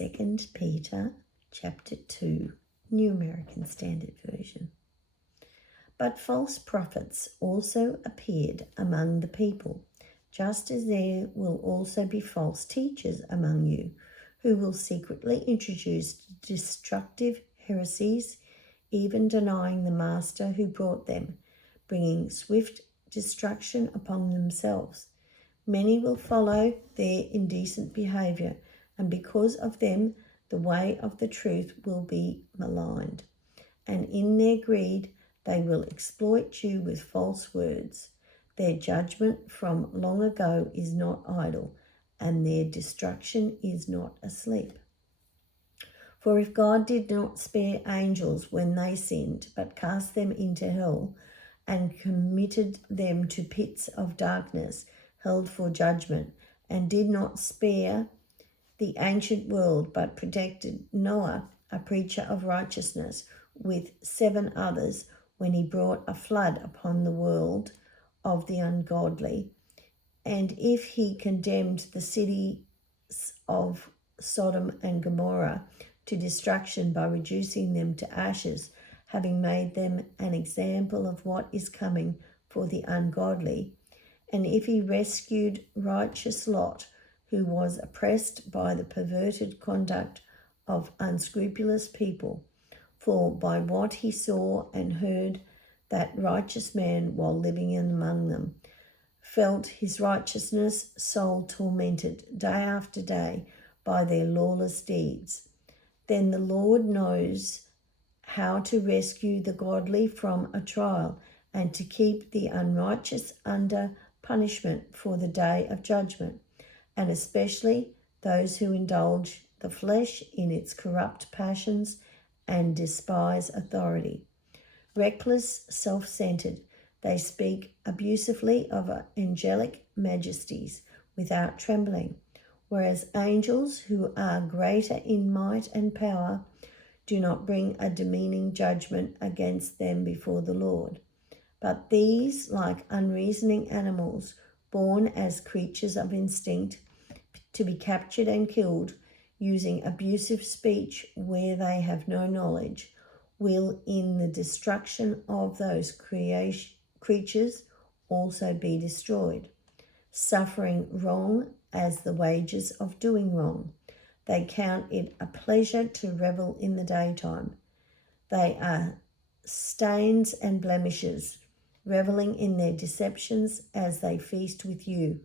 2 Peter chapter 2, New American Standard Version. But false prophets also appeared among the people, just as there will also be false teachers among you, who will secretly introduce destructive heresies, even denying the master who brought them, bringing swift destruction upon themselves. Many will follow their indecent behavior, and because of them the way of the truth will be maligned. And in their greed they will exploit you with false words. Their judgment from long ago is not idle, and their destruction is not asleep. For if God did not spare angels when they sinned, but cast them into hell, and committed them to pits of darkness, held for judgment, and did not spare the ancient world, but protected Noah, a preacher of righteousness, with 7 others, when he brought a flood upon the world of the ungodly, and if he condemned the cities of Sodom and Gomorrah to destruction by reducing them to ashes, having made them an example of what is coming for the ungodly, and if he rescued righteous Lot, who was oppressed by the perverted conduct of unscrupulous people, for by what he saw and heard, that righteous man, while living among them, felt his righteousness soul tormented day after day by their lawless deeds. Then the Lord knows how to rescue the godly from a trial, and to keep the unrighteous under punishment for the day of judgment, and especially those who indulge the flesh in its corrupt passions and despise authority. Reckless, self-centered, they speak abusively of angelic majesties without trembling, whereas angels who are greater in might and power do not bring a demeaning judgment against them before the Lord. But these, like unreasoning animals, born as creatures of instinct, to be captured and killed, using abusive speech where they have no knowledge, will in the destruction of those creatures also be destroyed, suffering wrong as the wages of doing wrong. They count it a pleasure to revel in the daytime. They are stains and blemishes, reveling in their deceptions as they feast with you,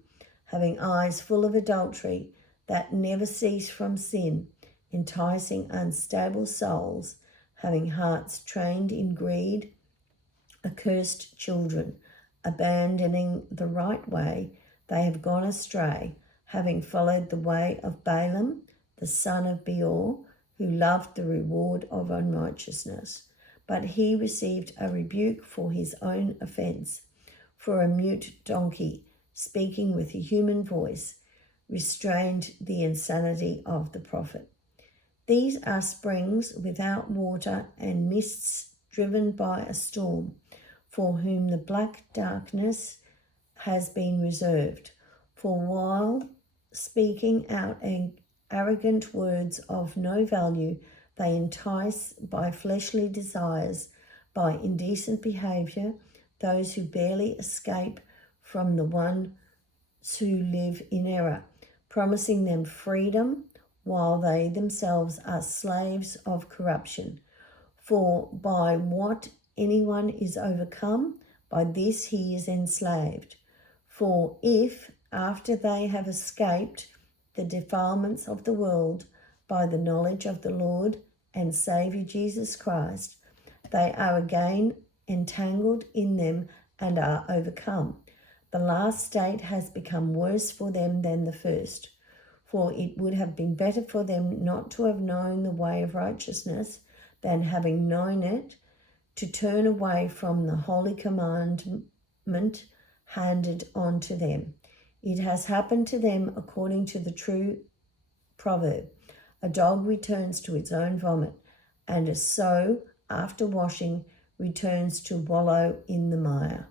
having eyes full of adultery that never cease from sin, enticing unstable souls, having hearts trained in greed, accursed children, abandoning the right way, they have gone astray, having followed the way of Balaam, the son of Beor, who loved the reward of unrighteousness. But he received a rebuke for his own offense, for a mute donkey, speaking with a human voice, restrained the insanity of the prophet. These are springs without water and mists driven by a storm, for whom the black darkness has been reserved. For while speaking out arrogant words of no value, they entice by fleshly desires, by indecent behavior, those who barely escape from the ones who live in error, promising them freedom while they themselves are slaves of corruption. For by what anyone is overcome, by this he is enslaved. For if, after they have escaped the defilements of the world by the knowledge of the Lord and Saviour Jesus Christ, they are again entangled in them and are overcome, the last state has become worse for them than the first. For it would have been better for them not to have known the way of righteousness than, having known it, to turn away from the holy commandment handed on to them. It has happened to them according to the true proverb, a dog returns to its own vomit, and a sow, after washing, returns to wallow in the mire.